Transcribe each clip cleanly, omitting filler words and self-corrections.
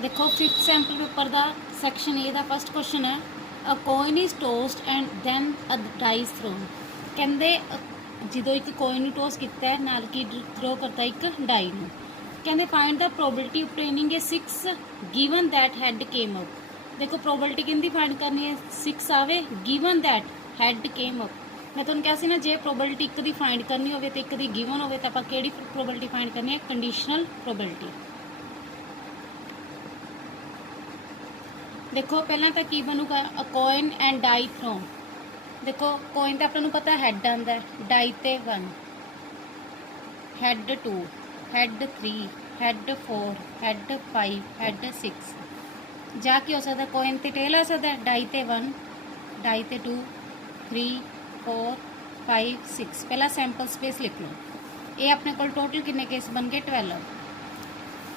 देखो fifth sample paper का section A का फर्स्ट क्वेश्चन है a coin is tossed and then a die's thrown कहते जो एक कोइन टोस किया है नाल की थ्रो करता एक डाई में कहते find the probability of training A 6 given that had came up. देखो प्रोबेबिलिटी कहती फाइंड करनी है 6 आवे given that had came up. मैं तुहानूं कहा सी ना जे प्रोबेबिलिटी एक दी फाइंड करनी हो तो एक दी गिवन हो तो आपां किहड़ी प्रोबेबिलिटी फाइंड करनी है कंडीशनल प्रोबेबिलिटी। देखो पहला तो की बनूगा अ कोइन एंड डाई थ्रोन। देखो कोइन तो आपको पता हैड आंदा है डाई ते 1 had 2 had 3 had 4 had 5 had 6 जा की हो सकता कोइन ते टेल आ सकता है डाई ते 1 डाई ते 2 3 4 5 6 पहला सैंपल स्पेस लिख लो। ये अपने को टोटल किन्ने केस बन गए 12।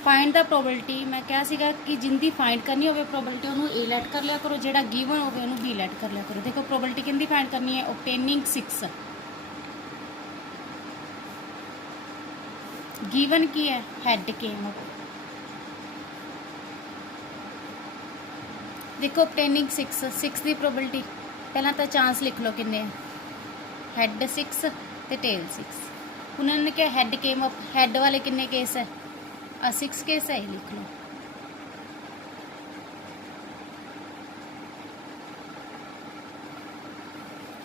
फाइंड द प्रोबेबिलिटी मैं क्या सीगा कि जिंदी फाइंड करनी हो प्रोबेबिलिटी उन्होंने ए लैट कर लिया करो जेड़ा गिवन हो उन्होंने बी लैट कर लिया करो। देखो प्रोबेबिलिटी किंदी फाइंड करनी है ऑब्टेनिंग 6 गिवन की है हैड केम अप। देखो ऑब्टेनिंग 6 की प्रोबेबिलिटी पहला तो चांस लिख लो किन्ने हैड 6 ते टेल 6। उन्होंने क्या हैड केम अप हैड वाले किन्ने केस है 6 केस है लिख लो।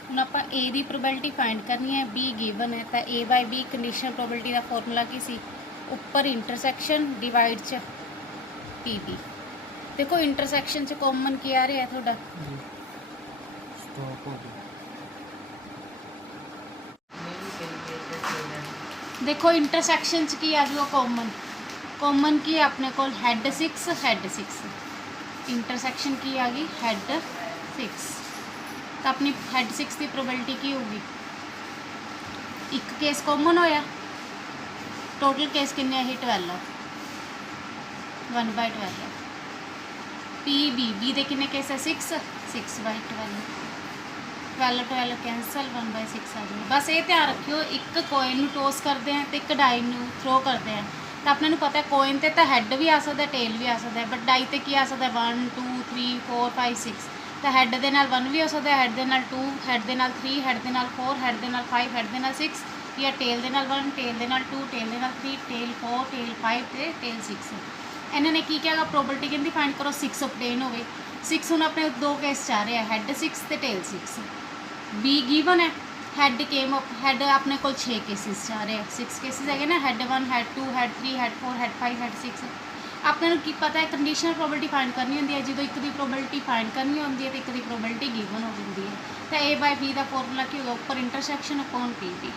हम आप ए की प्रोबेबिलिटी फाइंड करनी है बी गिवन है तो A by B conditional probability का फॉर्मूला की सी उपर इंटरसैक्शन डिवाइड च पी बी। देखो इंटरसैक्शन च कॉमन की आ रहा है थोड़ा देखो इंटरसैक्शन च की आ जाओ कॉमन की अपने को हैड 6 इंटरसैक्शन की आ गई हैड 6 तो अपनी हैड 6 की प्रोबेबिलिटी की होगी एक केस कॉमन होया टोटल केस किन्ने ही 12 1/12 पी बी दे किन्ने केस है 6/12 12 कैंसल 1/6 आ जाए। बस ये ध्यान रखियो एक कोइन टोस करते हैं तो एक डाई थ्रो करते हैं तो अपने पता है कोइन ते तो हैड भी आ सकता है टेल भी आ सकता है बट डाई ते की आ सकता है 1 2 3 4 5 6 तो हैड दे नाल 1 भी हो सकता है हैड दे नाल 2 हैड दे नाल 3 हैड दे नाल 4 हैड दे नाल 5 हैड दे नाल 6 या टेल दे नाल 1 टेल दे नाल 2 टेल दे नाल 3 टेल 4 टेल 5 ते टेल 6। इन्होंने की क्या प्रोबेबिलिटी कहती फाइंड करो 6 ऑब्टेन हो 6 हूँ अपने दो केस चाह रहे हैं हैड 6 ते टेल 6 बी गिवन है हैड केम अप हैड अपने को 6 केसिस चाह रहे हैं 6 केसिस है ना had 1 had 2 had 3 had 4 had 5 had 6 अपने की पता है कंडीशनल प्रोबेबिलिटी फाइंड करनी होंगी है जो एक दी प्रोबेबिलिटी फाइंड करनी होंगी है तो एक दी प्रोबेबिलिटी गिवन हो जाती है तो ए बाय बी का फॉर्मूला की होगा उपर intersection upon P B.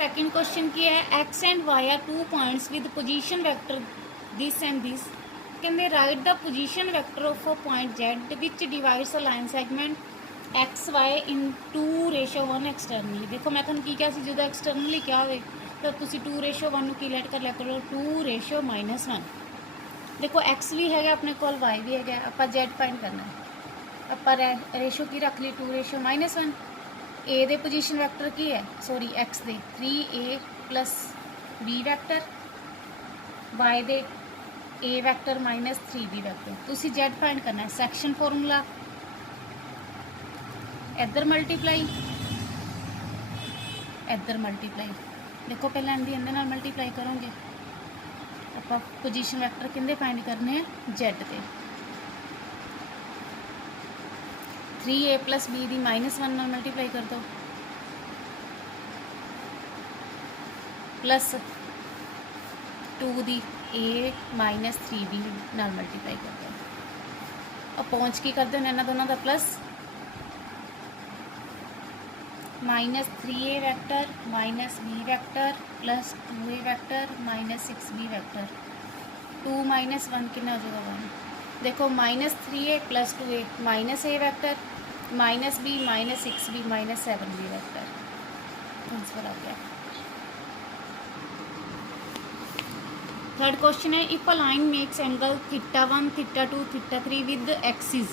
Second question की है X and Y are 2 points with position vector this and this कहते write the position vector of a point Z which divides a line segment X Y in 2:1 externally. देखो मैं तुम की क्या जो externally क्या हो तो तुम 2:1 की लैट कर लिया करो 2:-1। देखो एक्स भी है अपने को वाई भी है आप जेड फाइंड करना है आप रेशो की रख ली 2:-1। ए दे पोजीशन वैक्टर की है sorry x they 3a + b vector why they a vector - 3b vector तुसी जेड फाइंड करना है। सैक्शन फॉर्मूला इधर मल्टीप्लाई इधर मल्टीप्लाई। देखो पहले इनकी इहदे नाल मल्टीप्लाई करोगे आप पोजीशन वैक्टर किंदे फाइंड करने हैं जेड के 3a + b दी -1 नाल मल्टीप्लाई कर दो प्लस 2 दी a - 3b नाल मल्टीप्लाई कर दो और पहुँच की करते हैं इन्होंने दोनों का plus -3a vector -b vector + 2a vector -6b vector 2 - 1 कितना हो जाएगा 1। देखो -3a + 2a -a vector -b -6b -7b vector answer आ गया। थर्ड क्वेश्चन है if a line makes angle θ1 θ2 θ3 with axis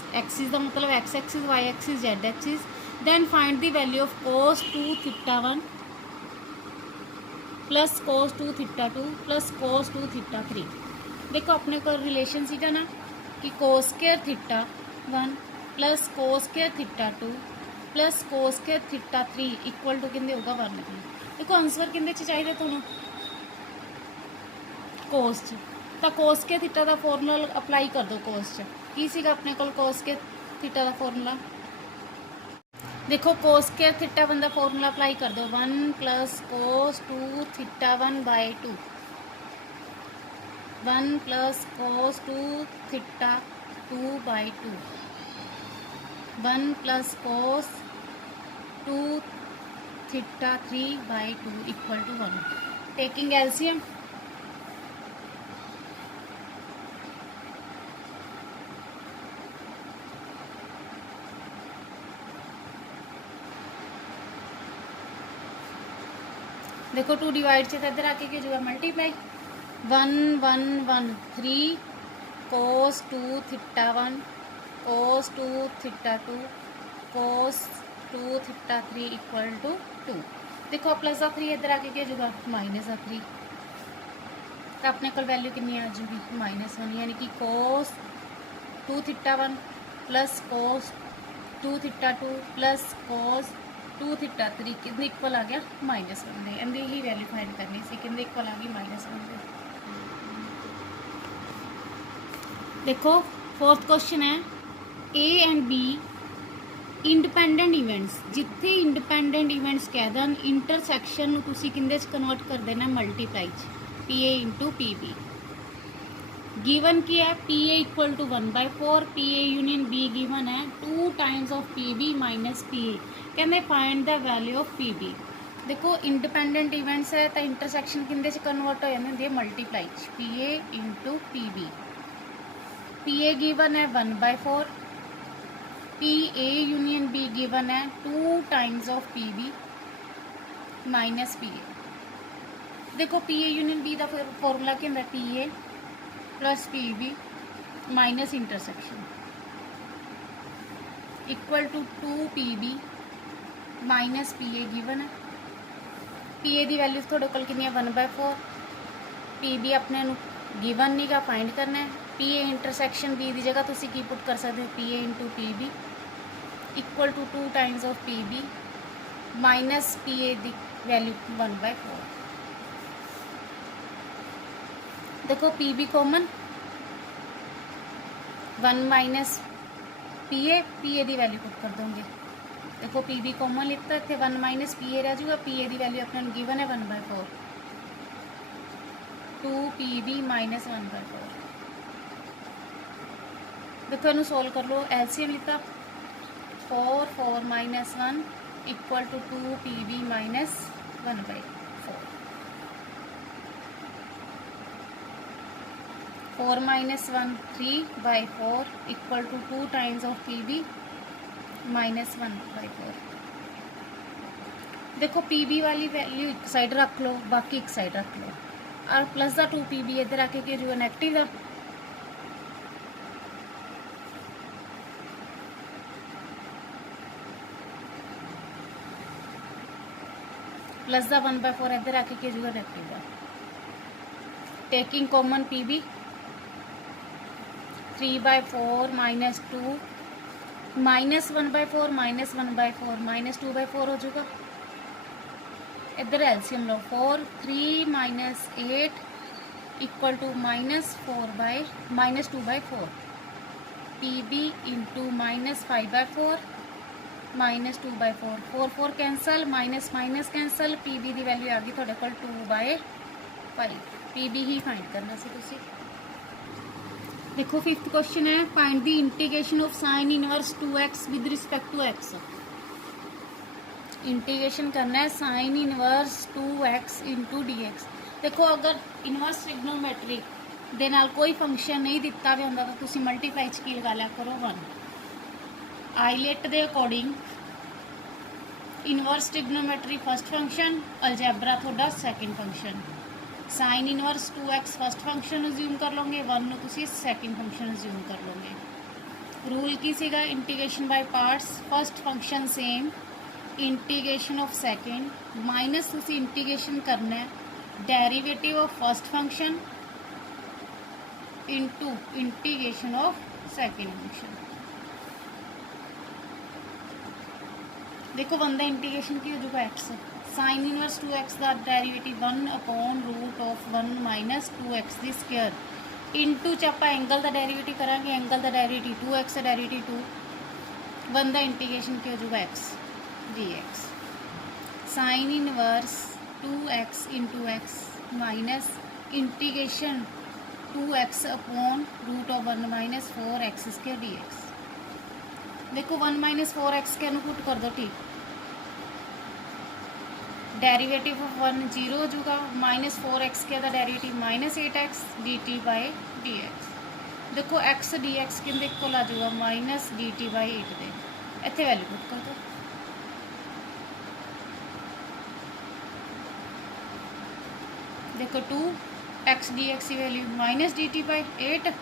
का मतलब X axis Y axis Z axis then find the value of cos 2 θ1 plus cos 2 θ2 plus cos 2 θ3। देखो अपने को relation सीगा ना कि cos square theta 1 plus cos square theta 2 plus cos square theta 3 equal to किंदे होगा 1 की। देखो आंसर किंदे च चाहिए तुहानूं कोस च, तो कोस स्क्वायर थीटा का फॉर्मूला अप्लाई कर दो कोस च। की सीगा अपने कोल कोस स्क्वायर थीटा का फॉर्मूला, देखो कोस स्क्वायर थीटा 1 का फॉर्मूला अप्लाई कर दो 1 plus cos 2 theta 1 by 2 1 plus cos 2 theta 2 by 2 1 plus cos 2 theta 3 by 2 equal to 1। Taking LCM, देखो 2 डिवाइड से इधर आके क्या जो है multiply 1 1 1 3 cos 2 theta 1 cos 2 theta 2 cos 2 theta 3 equal to 2। देखो प्लस का 3 इधर आके क्या होगा माइनस का 3, तो अपने को वैल्यू कितनी आ जाएगी -1, यानी कि कोस 2 theta 1 plus cos 2 theta 2 plus cos 2 theta 3 कितने इक्वल आ गया -1 दे। इनकी ही वैल्यू फाइंड करनी सी, कितने इक्वल आ गई -1 दे। देखो फोर्थ क्वेश्चन है A and B independent events, जिथे इंडिपेंडेंट इवेंट्स कह देन इंटरसैक्शन तुसी किंदे च कन्वर्ट कर देना मल्टीप्लाई च P A into P B. Given की है P A equal to 1/4, P A union B given है 2 times of P B minus P A, कहते find the value of P B. देखो इंडिपेंडेंट इवेंट्स है तो intersection किंदे च convert हो जाते हैं मल्टीप्लाई च P A into P B. P A given है 1/4, P A union B given है 2 times of P B minus P A. देखो पी ए यूनियन बी का फॉर्मूला क्या होंगे P A plus P B minus intersection equal to 2 P B minus P A given है। P A की value थोड़े कोल कितनी है 1/4, पी बी अपने गिवन नहीं का फाइंड करना है। पी ए इंटरसैक्शन बी की जगह तुसी की पुट कर सकते हो P A into P B equal to 2 times of P B minus P A की वैल्यू 1/4। देखो P B common 1 minus P A की वैल्यू पुट कर दोगे। देखो पी बी कॉमन लिखता है, इतने 1 माइनस पी ए रह जाऊगा, पी ए की वैल्यू अपने गिवन है 1/4 2 पी बी माइनस 1/4। देखो इन्हू सोल्व कर लो, एलसीएम लिखा 4 4 minus 1 equal to 2 P B minus 1/4। 4 minus 1 3/4 equal to 2 times of P B minus 1/4। देखो पी बी वाली वैल्यू एक साइड रख लो, बाकी एक साइड रख लो, और प्लस का 2 पी बी इधर आके कि जो नेगेटिव है प्लस का 1/4 इधर आके कि जो नेगेटिव है। Taking common P B 3/4 minus 2 minus 1/4 minus 1/4 minus 2/4 हो जाएगा। इधर एलसीएम लो 4 3 minus 8 equal to minus 2/4 P B into minus 5/4 minus 2/4 4 4 cancel minus minus cancel P B की वैल्यू आ गई थोड़े को 2/5। पी बी ही फाइंड करना सी तुसी। देखो फिफ्थ क्वेश्चन है find the integration of sine inverse 2x with respect to x। Integration करना है sine inverse 2x into d x. देखो अगर इनवर्स ट्रिग्नोमेट्री दे नाल कोई फंक्शन नहीं दिता भी होंदा तो तुसी मल्टीप्लाई च की लगा लिया करो 1। आईलेट के according inverse trigonometry first function, algebra थोड़ा second function. Sine inverse 2x first function assume कर लोगे, 1 नूं तुसी सैकेंड फंक्शन अज्यूम कर लोगे। रूल की सीगा integration by parts, first function same, integration of second minus तुसी इंटीग्रेशन करना है derivative of first function into integration of second function. देखो 1 का इंटीग्रेशन की हो जाएगा एक्स, साइन इनवर्स 2x का derivative 1 upon root of 1 minus 2x the square into च आप एंगल का डेरिवेटिव करांगे, एंगल का डेरिवेटिव 2x का डेरिवेटिव 2, 1 का इंटीग्रेशन की हो जाएगा x D x, sine inverse 2x into x minus integration 2x upon root of 1 minus 4x square d x. देखो 1 माइनस 4x के पुट कर दो, ठीक, डेरिवेटिव ऑफ 1 0 हो जाएगा, माइनस 4x के derivative minus 8x d t by d x. देखो x d x कि को आ जाएगा माइनस डी टी बाई 8 दे, इतने वैल्यू पुट कर दो। देखो 2x डी एक्स की value minus d t by 8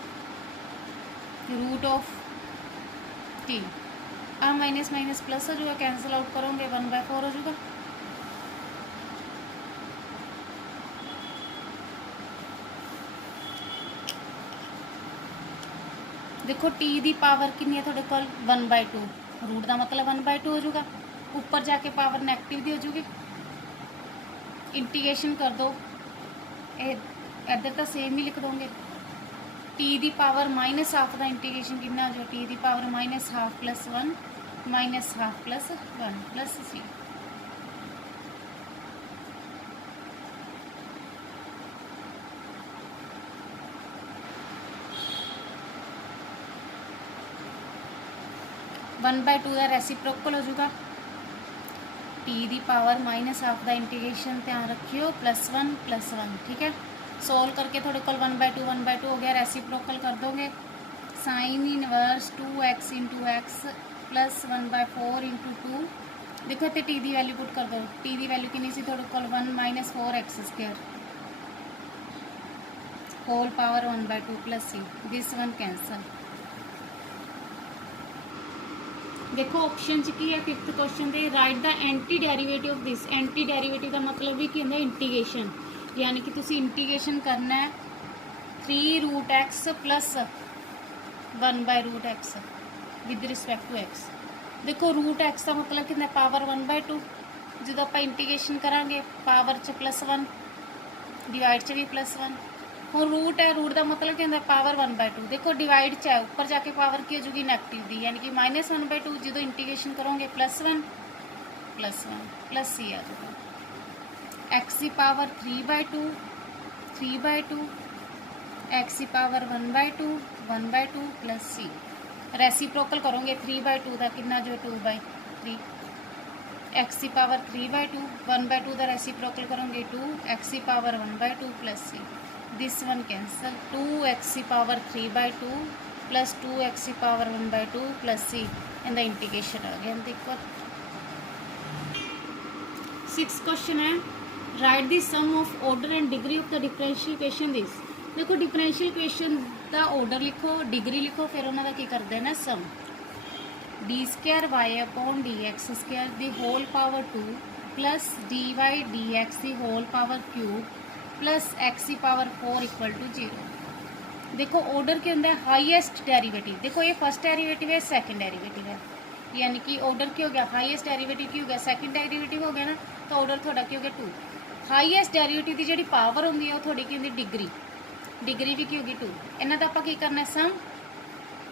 root of 3, आ माइनस माइनस प्लस हो जाएगा, कैंसिल आउट करोगे 1/4 हो जाएगा। देखो टी दी पावर कितनी है थोड़े कोल 1/2, रूट का मतलब 1/2 हो जाएगा, ऊपर जाके पावर नैगेटिव दी हो जाएगी, इंटीग्रेशन कर दो, इधर तो सेम ही लिख दोगे, टी दी पावर माइनस हाफ का इंटीग्रेशन कितना हो जाए, टी दी power minus half plus 1 minus half plus 1 plus c. One by two का रेसिप्रोकल हो जाएगा, टी दी पावर माइनस हाफ का इंटीग्रेशन ध्यान रखियो प्लस 1, ठीक है। सोल्व करके थोड़े को 1/2 हो गया, रेसिप्रोकल कर दोगे, sign inverse 2x into x plus 1/4 into 2। देखो इतने टी की वैल्यू पुट कर दो, टी की वैल्यू कितनी सी थोड़े को 1 minus 4x square whole power 1/2 plus c, this one cancel. देखो ऑप्शन च की है, 5th क्वेश्चन दे write the anti derivative of this, anti derivative का मतलब भी की होंदा इंटीग्रेशन, यानी कि तुसी इंटीग्रेशन करना है 3 root x plus 1/√x with respect to x. देखो रूट एक्स का मतलब कितना पावर 1/2, जो आप इंटीग्रेशन करांगे पावर च प्लस 1 डिवाइड च भी प्लस 1, हूँ रूट है, रूट का मतलब क्या होता है पावर 1/2। देखो डिवाइड च है, ऊपर जाके पावर की हो जाएगी नैगेटिव दी, यानी कि माइनस 1/2, जो इंटीग्रेशन करोगे प्लस 1 प्लस सी आ जाएगा, एक्स की पावर 3/2 एक्स की पावर 1/2 प्लस सी। रेसिप्रोकल करोगे 3/2 का कितना जो 2/3, एक्स की पावर 3/2 1/2 का रेसिप्रोकल करोगे 2 एक्स की power 1/2 plus c, this one cancel, 2x की पावर 3/2 प्लस 2x की पावर 1/2 प्लस सी, इनका इंटीग्रेशन आ गया। देखो 6th क्वेश्चन है write the sum of order and degree of the differential equation this. देखो डिफरेंशियल इक्वेशन का ऑर्डर लिखो, डिग्री लिखो, फिर उन्होंने की करते हैं ना सम, d² अपॉन dx² दी whole power 2 plus dy dx दी whole power cube plus x की पावर 4 इक्वल टू 0। देखो ऑर्डर के अंदर हाईएस्ट डेरिवेटिव, देखो ये फर्स्ट डेरिवेटिव है, सेकंड डेरिवेटिव है, यानी कि ऑर्डर क्या हो गया, हाईएस्ट डेरिवेटिव की हो गया, सेकंड डेरिवेटिव हो गया ना, तो ऑर्डर थोड़ा क्या हो गया 2। हाईएस्ट डेरिवेटिव की जी पावर होंगी है, थोड़ी की होंगी डिग्री, डिग्री भी की होगी 2। इन्हों का आप करना है sum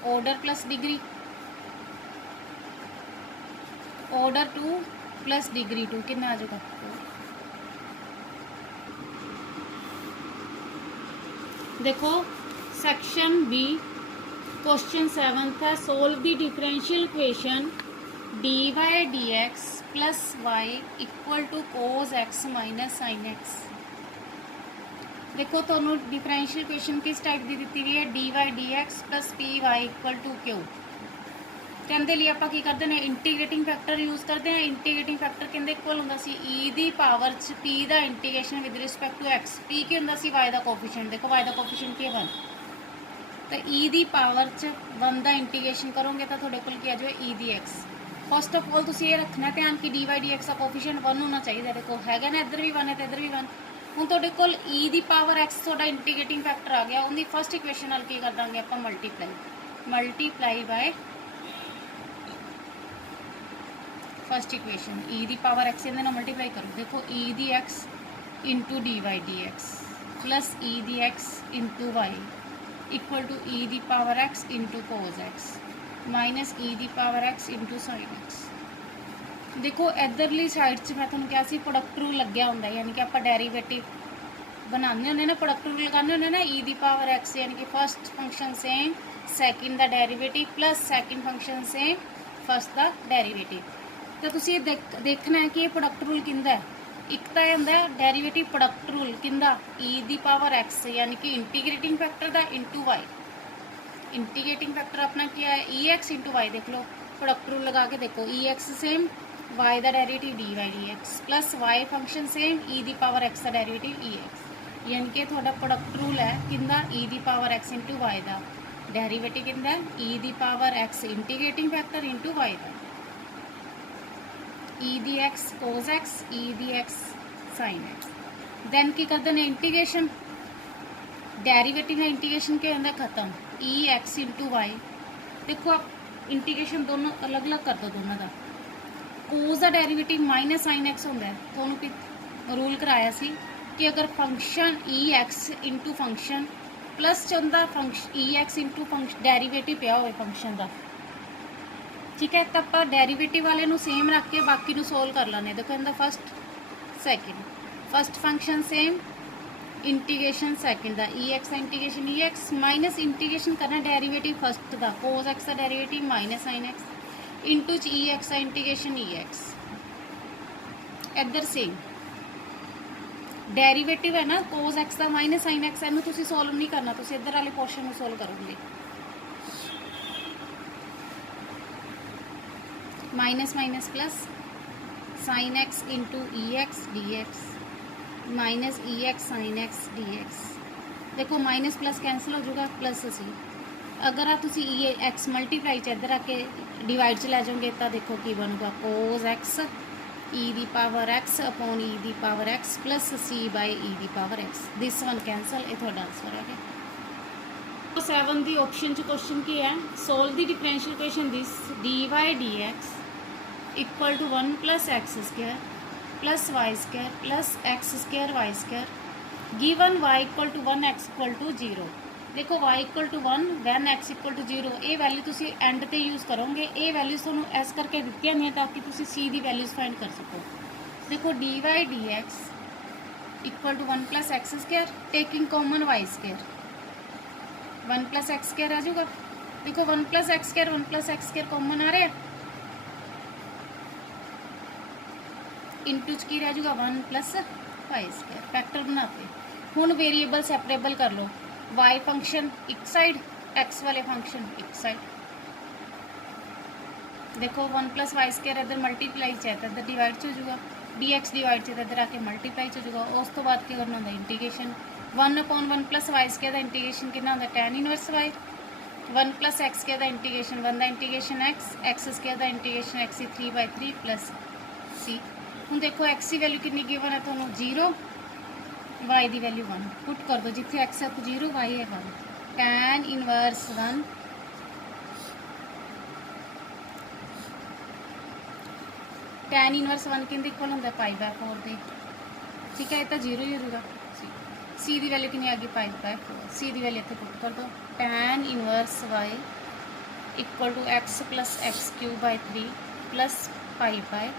order plus degree, order 2 plus degree 2 कितना आ जाएगा 4। देखो सेक्शन बी क्वेश्चन 7 था, solve the differential equation dy dx plus y equal to cos x minus sin x। देखो तो डिफरेंशियल इक्वेशन किस टाइप की दी हुई है, dy dx plus p y equal to q. कहते लिए आप करते हैं इंटीग्रेटिंग फैक्टर यूज़ करते हैं, इंटीग्रेटिंग फैक्टर कहते कोल होंदा सी ई दी पावर च पी का integration with respect to x, p की होंदा सी वाई का कोफिशिएंट, देखो वाई का कोफिशिएंट की है 1, तो ई दी पावर च 1 का इंटीग्रेशन करोगे तो थोड़े कोल क्या जो ई दी एक्स। फर्स्ट ऑफ ऑल तुम ये रखना ध्यान कि डी वाई डी एक्स का कोफिशिएंट 1 होना चाहिए, देखो है ना इधर भी 1 है तो इधर भी 1, ਹੁਣ ਤੁਹਾਡੇ ਕੋਲ e ਦੀ ਪਾਵਰ x ਤੁਹਾਡਾ ਇੰਟੀਗ੍ਰੇਟਿੰਗ ਫੈਕਟਰ ਆ ਗਿਆ, ਉਹਦੀ ਫਸਟ ਇਕੁਏਸ਼ਨ ਨਾਲ ਕੀ ਕਰ ਦਾਂਗੇ ਆਪਾਂ multiply by first equation e ਦੀ पावर x ਇਹਦੇ ਨਾਲ ਮਲਟੀਪਲਾਈ ਕਰੋ। देखो e ਦੀ x into dy dx plus e ਦੀ x into y equal to e ਦੀ power x into cos x minus e ਦੀ power x into sin x। देखो इधरली साइड 'ਚ मैं ਤੁਹਾਨੂੰ ਕਿਹਾ ਸੀ प्रोडक्ट रूल ਲੱਗਿਆ ਹੁੰਦਾ, यानी कि ਆਪਾਂ डेरिवेटिव बनाने होंगे ना, प्रोडक्ट रूल लगाने होंगे ना, e ਦੀ पावर x यानी कि फस्ट फंक्शन सेम सैकेंड दा derivative plus second function same first दा डेरिवेटिव। तो तुसी ये देखना है कि ये प्रोडक्ट रूल किंदा है, एक तो होंदा डेरिवेटिव प्रोडक्ट रूल किंदा e दी पावर x यानी कि इंटीग्रेटिंग फैक्टर दा इंटू y। इंटीग्रेटिंग फैक्टर अपना क्या है e x इंटू वाई। देख लो प्रोडक्ट रूल लगा के देखो e x सेम y दा derivative dy dx plus y function same e दी पावर x दा डेरिवेटिव e x, यानी कि थोड़ा प्रोडक्ट रूल है किंदा e दी पावर x इंटू y दा डेरिवेटिव किंदा e दी power x integrating factor into y दा e दी x cos x e दी x sin x। दैन की करते हैं इंटीग्रेशन, डेरिवेटिव है इंटीग्रेशन के अंदर खत्म e x इंटू वाई। देखो आप इंटीग्रेशन दोनों अलग अलग कर दो दोनों का। कोस का डेरिवेटिव माइनस साइन एक्स होंदा है, तो रूल कराया सी कि अगर function e x into function plus चंदा function e x into function derivative पिया हो फंक्शन का, ठीक है, तो आप डेरिवेटिव वाले नू सेम रख के बाकी नू सोल्व कर लेने। देखो इनका first second first function same integration second का ई एक्स का इंटीग्रेशन ई एक्स माइनस इंटीग्रेशन करना डेरिवेटिव फस्ट का कोस एक्स का derivative minus sign X into च ई एक्स का इंटीग्रेशन ई एक्स। इधर सेम डेरिवेटिव है ना कोस एक्स का माइनस साइन एक्स, इनू तुसीं सोल्व नहीं करना, तुसीं इधर वाले पोर्शन में सोल्व करोगे। Minus minus plus sine X into E X D X minus E X sine X D x. देखो माइनस प्लस कैंसल हो जाएगा प्लस सी। अगर आप तुसी ई एक्स मल्टीप्लाई च इधर आके डिवाइड च लै जाओगे तो देखो की बनूगा कोस एक्स ई दी पावर एक्स अपॉन ई दी power X plus C by E दी power X. This one cancel, ये थोड़ा आंसर है। 7 दी ऑप्शन च क्वेश्चन की है solve the differential equation this d Y D x equal to 1 plus x square plus Y square plus x square y square given y equal to 1 x equal to 0। देखो y equal to 1 when x equal to 0 ये value तुसी and ते use करोगे, ये values तुहानूं इस करके दित्तियां नहीं ताकि तुसी सी दी वैल्यूज फाइंड कर सको। देखो D Y D x equal to 1 plus x square taking common Y square 1 plus x square आ जाऊगा। देखो 1 प्लस एक्स स्क्वायर कॉमन आ रहा है, इंटू च की रह जाऊगा 1 प्लस वाई स्क्वायर फैक्टर बनाते। हुण वेरीएबल सैपरेबल कर लो, वाई फंक्शन एक साइड एक्स वाले फंक्शन एक साइड। देखो 1 प्लस वाई स्क्वायर इधर मल्टीप्लाई चाहिए इधर डिवाइड हो जाऊगा, डी एक्स डिवाइड चाहिए इधर आके मल्टीप्लाई हो जाऊगा। उस तो बाद क्या करना होंगे integration 1 upon 1 plus Y square का इंटीग्रेशन कितना होंगे tan inverse y 1 plus x square का इंटीग्रेशन 1 का इंटीग्रेशन एक्स स्क्वायर का इंटीग्रेशन एक्स 3/3 प्लस सी। हुण देखो एक्स की वैल्यू कितनी गिवन है तुहानूं 0 वाई की वैल्यू 1 पुट कर दो, जिथे एक्स है 0 वाई है 1 टैन इनवर्स 1 टैन इनवर्स 1 किंदे इक्वल होंदा π/4 दे, ठीक है, ये तो 0 ही हो जाएगा। सी की वैल्यू कितनी आ गई π/4, सी की वैल्यू इतने पुट कर दो tan inverse Y equal to X plus X cube by 3 plus π/4।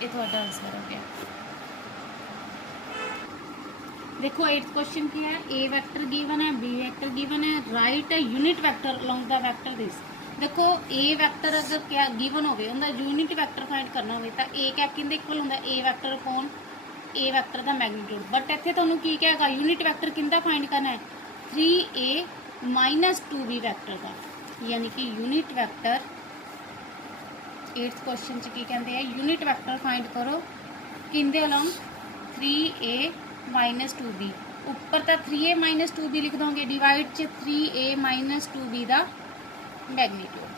ये थोड़ा आंसर हो गया। देखो 8th क्वेश्चन की है ए वेक्टर गिवन है बी वेक्टर गिवन है राइट है unit vector along the vector this. देखो ए वेक्टर अगर क्या गिवन हो उनका यूनिट वेक्टर फाइंड करना हो तो ए क्या किंदे इक्वल होंदा ए वेक्टर अपॉन ए वेक्टर का मैग्नीट्यूड। बट इत्थे तुहानूं की कहेगा यूनिट वेक्टर किंदा फाइंड करना है 3a माइनस 2b वेक्टर का, यानी कि यूनिट वेक्टर 8th क्वेश्चन च की कहते हैं यूनिट वेक्टर फाइंड करो किंदे अलोंग 3a माइनस 2b। उपर तो 3a माइनस 2b लिख दोगे, डिवाइड च 3a माइनस 2b का मैग्नीट्यूड।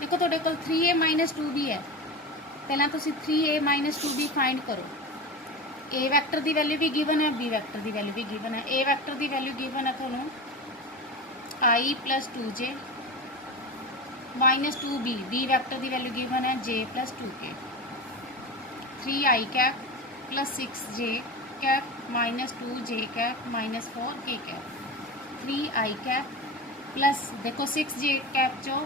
देखो तुहाडे कोल 3a माइनस 2b है, पहला तुसीं 3a माइनस 2b फाइंड करो। ए वैक्टर की वैल्यू भी गिवन है, बी वैक्टर की वैल्यू भी गिवन है। ए वैक्टर की वैल्यू गिवन है थोनों I plus 2j minus 2b, B vector की वैल्यू गिवन है j plus 2k, 3i cap plus 6j cap minus 2j cap minus 4k cap, 3i cap plus देखो 6j cap चो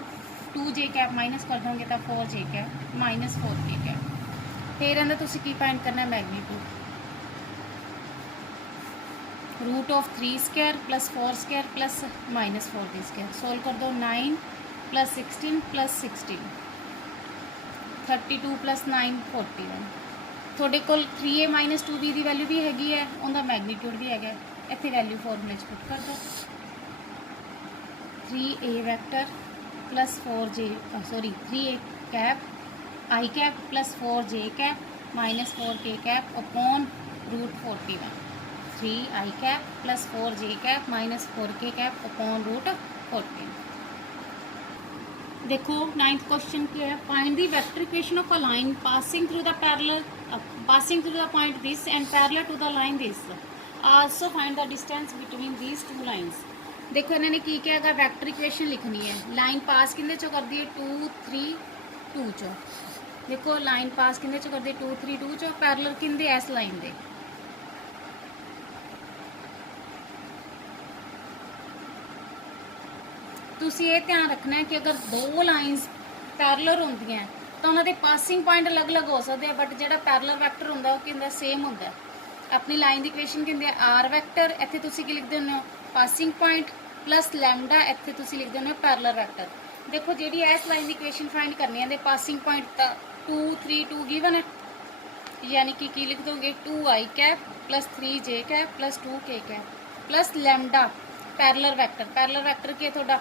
2j cap minus कर दोगे तो 4j cap minus 4k cap. फिर इहदा तुसीं की फाइंड करना magnitude, root of 3 square plus 4 square plus minus 4 square. Solve कर दो 9 प्लस 16 प्लस 16, 32 प्लस 9 41। थोड़े कोल 3a माइनस 2b की वैल्यू भी हैगी है, उनका मैग्नीट्यूड भी है, इतने वैल्यू फॉर्मूले पुट कर दो 3a vector plus 4j 3a cap I cap plus 4j cap minus 4k cap upon root 41, 3i cap plus 4j cap minus 4k cap upon root 14। देखो 9th क्वेश्चन क्या है, find the vector equation of a line passing through the point this and parallel to the line this, also find the distance between these two lines. देखो इन्होंने की क्या है, vector equation लिखनी है, लाइन पास किंदे चो कर दी है 2 3 2 चो। देखो लाइन पास किंदे चो कर दी 2 3 2 चो, पैरेलल किंदे इस लाइन दे। तुसी ये ध्यान रखना है कि अगर दो लाइन्स पैरेलल होंदियां तो उन्होंने पासिंग पॉइंट अलग अलग हो सकते हैं, बट जो पैरेलल वैक्टर होंदा वो कहंदा सेम होंदा। अपनी लाइन की इक्वेशन कहंदे आर वैक्टर, इत्थे तुसी की लिखदे हो पासिंग पॉइंट प्लस लैमडा, इत्थे तुसी लिखदे हो पैरेलल वैक्टर। देखो जी इस लाइन की इक्वेशन फाइंड करनी है, पासिंग पॉइंट 2 3 2 गिवन है, यानी कि लिख दोगे 2i cap plus 3j cap plus 2k cap plus lambda parallel vector. Parallel vector की है थोड़ा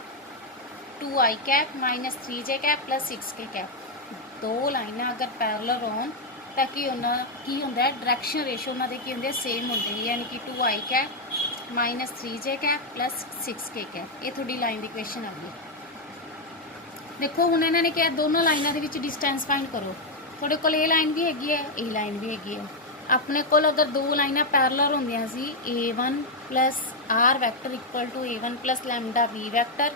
2i cap minus 3j cap plus 6k cap. दो लाइना अगर पैरेलल होन तो की होंदा डायरैक्शन रेशो उन्होंने की होंगे सेम होंगे, यानी कि 2i cap minus 3j cap plus 6k cap. ये थोड़ी लाइन की इक्वेशन आ गई। देखो हुण इन्होंने क्या दोनों लाइनों के डिस्टेंस फाइंड करो, थोड़े कोल ये लाइन भी हैगी है, ये लाइन भी हैगी है। अपने कोल अगर दो लाइना पैरेलल होंदियां सी a1 plus r vector equal to a1 plus lambda b vector,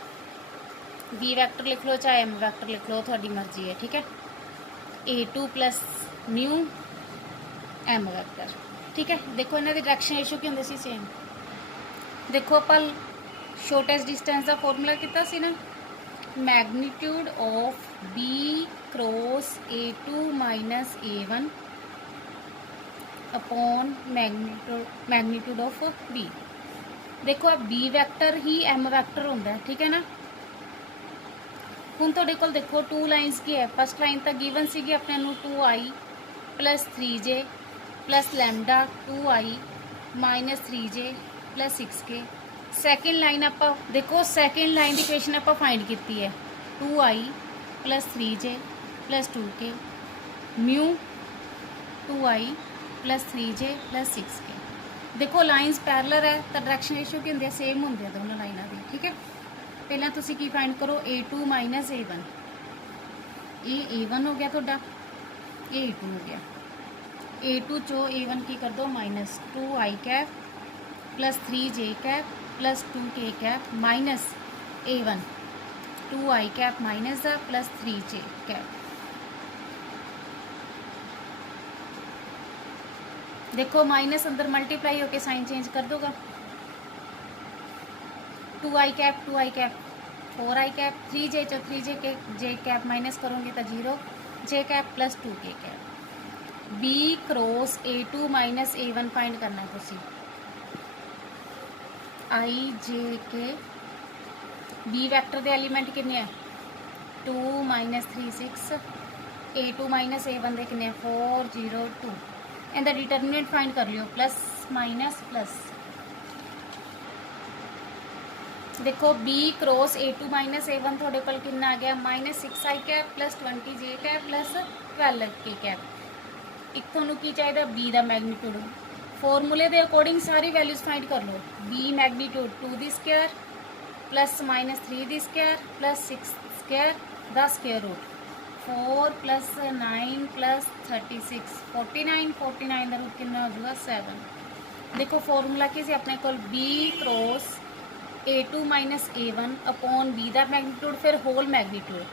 b vector लिख लो चाहे m वैक्टर लिख लो, थोड़ी मर्जी है, ठीक है। a2 plus mu m vector, ठीक है। देखो इन्हों के डायरैक्शन रेशो की होंगे सी सेम। देखो अपन शॉर्टेस्ट डिस्टेंस का फॉर्मूला कितना सी ना, magnitude of b cross a2 minus a1 upon magnitude of b। देखो b वैक्टर ही m वैक्टर होंदा है, ठीक है ना। हुण तुहाडे कोल देखो 2 लाइन्स की है, फस्ट लाइन तो गिवन सी अपने 2i plus 3j plus lambda 2i minus 3j plus 6k। Second line आप देखो सैकेंड लाइन की इक्वेशन आप फाइंड की है 2i plus 3j plus 2k mu 2i plus 3j plus 6k। देखो lines parallel है तो डायरैक्शन रेशो की होंगे सेम होंगे दोनों लाइनों की, ठीक है। पहला तुसी की फाइंड करो a2 माइनस a1, ये a1 हो गया थोड़ा, ये a2 हो गया। a2 चो a1 की कर दो minus 2i cap plus 3j cap plus 2k cap minus a1 2i cap minus plus 3j cap. देखो माइनस अंदर मल्टीप्लाई होके साइन चेंज कर दोगा, 2i cap 4i cap 3j चो 3j कैप माइनस करोगे तो 0j cap plus 2k cap. b cross a2 minus a1 find करना है तुसी, i j के b वैक्टर के एलीमेंट कितने हैं 2 माइनस 3 6, a2 माइनस a1 के कितने 4 0 2। इनका डिटरमिनेंट फाइंड कर लियो प्लस माइनस प्लस। देखो b cross a2 minus a1 थोड़े कोल कितना आ गया minus 6i cap plus 20j cap plus 12k cap. एक थोनू की चाहिए b का मैग्नीट्यूड, फॉर्मूले के अकॉर्डिंग सारी वैल्यूज फाइंड कर लो। b मैग्नीट्यूड 2 दी स्क्वायर प्लस माइनस 3 दी square plus 6 square the square root 4 plus 9 plus 36 49 49 का रूट कितना हो जाएगा 7। देखो फॉर्मूला की सी अपने को b cross A2 minus A1 upon b का मैगनीट्यूड फिर होल मैगनीट्यूड।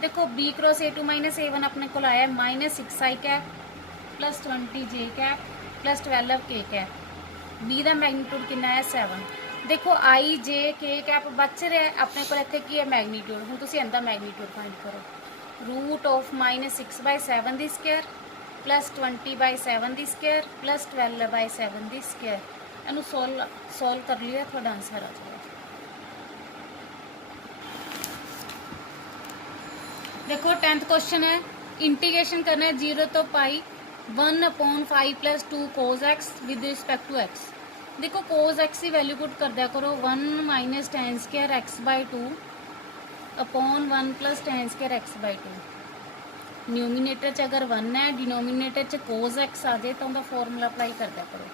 देखो b cross A2 minus A1 अपने को आया -6i cap plus 20j cap plus 12k cap. B का मैगनीट्यूड कितना है 7। देखो आई जे के कैप बच रहा है अपने को इतने की है मैगनीट्यूड। हूँ तुम इनका मैगनीट्यूड फाइंड करो। रूट ऑफ -6/7 दी स्क्वायर प्लस 20/7 दी स्क्वायर प्लस 12/7 दी स्क्वायर। इनू सोल्व कर लिया थोड़ा आंसर आ जाएगा। देखो 10th क्वेश्चन है, इंटीग्रेशन करना है 0 तो pi 1/5 + 2 cos x with respect to x। देखो cos x की वैल्यू पुट कर दिया करो 1 - tan square x/2 upon 1 + tan square x/2। Numerator च अगर 1 है डिनोमीनेटर च cos x आ जाए तो उनका फॉर्मूला अप्लाई कर दिया करो।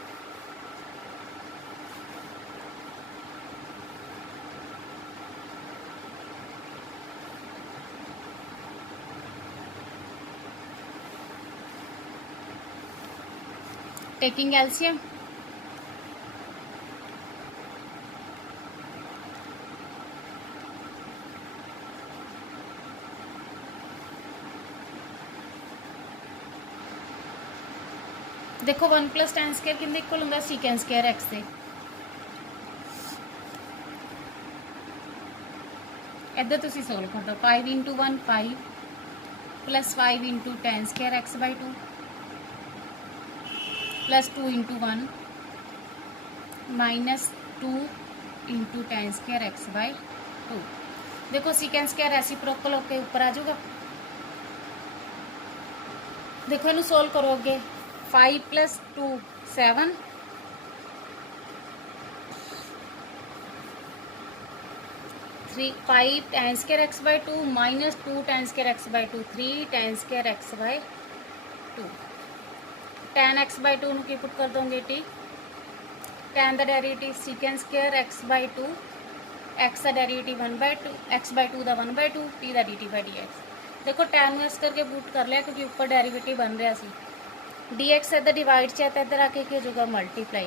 टेकिंग एलसीएम देखो 1 + tan स्क्वायर किंदे इक्वल होंगे secant स्क्वायर x से। इधर तुसी सोल्व कर दो 5 × 1 5 plus 5 × tan square x/2 plus 2 × 1 -2 × tan square x/2। देखो secant स्क्वायर रेसिप्रोकल होके ऊपर आ जाऊगा। देखो इन्हू सोल्व करोगे 5 + 2 7 5 tan square x/2 -2 tan square x/2 3 tan square x/2। tan x/2 ਨੂੰ ਕੀ ਪੁੱਟ ਕਰ ਦੋਗੇ t। tan ਦਾ derivative secant square x/2 x ਦਾ ਡੈਰੀਵੇਟਿਵ 1/2 x/2 ਦਾ 1/2 t ਦਾ dt/dx। देखो tan ਨੂੰ ਇਸ ਕਰਕੇ ਪੁੱਟ ਕਰ ਲਿਆ क्योंकि ऊपर ਡੈਰੀਵੇਟਿਵ बन रहा सी। dx इधर डिवाइड च है तो इधर आके क्या हो जाएगा मल्टीप्लाई।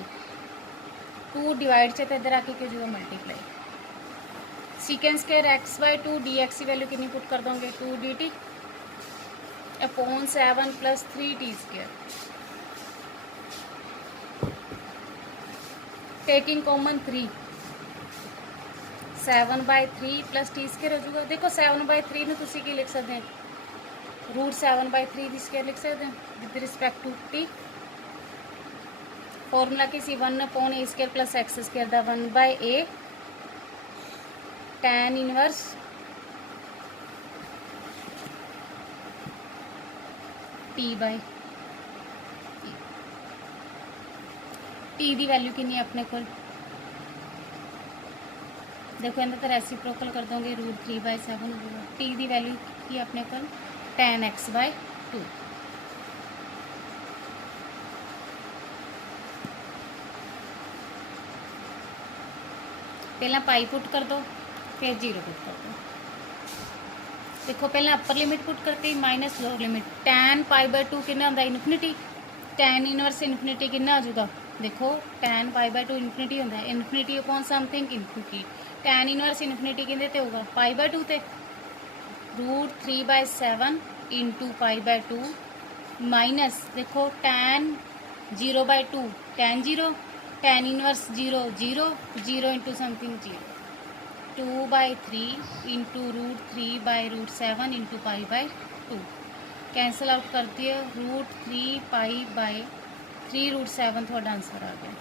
2 डिवाइड च तो इधर आके क्या हो जाएगा multiply. secant square x/2 dx की वैल्यू कितनी पुट कर दोगे 2 dt upon 7 + 3t square. Taking common 3 7/3 + t square हो जाएगा। देखो 7/3 में तुसी की लिख सकते हैं √7/3 दी स्क्वायर लिख सकते हैं with respect to t। Formula की सी 1/a² + x² दा 1/a tan inverse t/e। t दी वैल्यू कितनी है अपने को देखो इन्हें तो रेसिप्रोकल कर दोगे √3/7 होगा। t दी वैल्यू की अपने को tan x/2। पहला पाई पुट कर दो फिर 0 पुट कर दो। देखो पहले अपर लिमिट पुट करती माइनस लोअर लिमिट tan π/2 कितना होता इन्फिनिटी। tan इनवर्स इन्फिनिटी कितना आ जाएगा देखो tan π/2 इन्फिनिटी होता है infinity upon something infinity. tan inverse infinity कितने ते होगा π/2 ते √3/7 × π/2 माइनस देखो tan 0/2 tan 0 tan inverse 0 0 0 × something 0 2/3 × √3/7 × π/2 cancel out करती है √3π/3 √7 थोड़ा आंसर आ गया।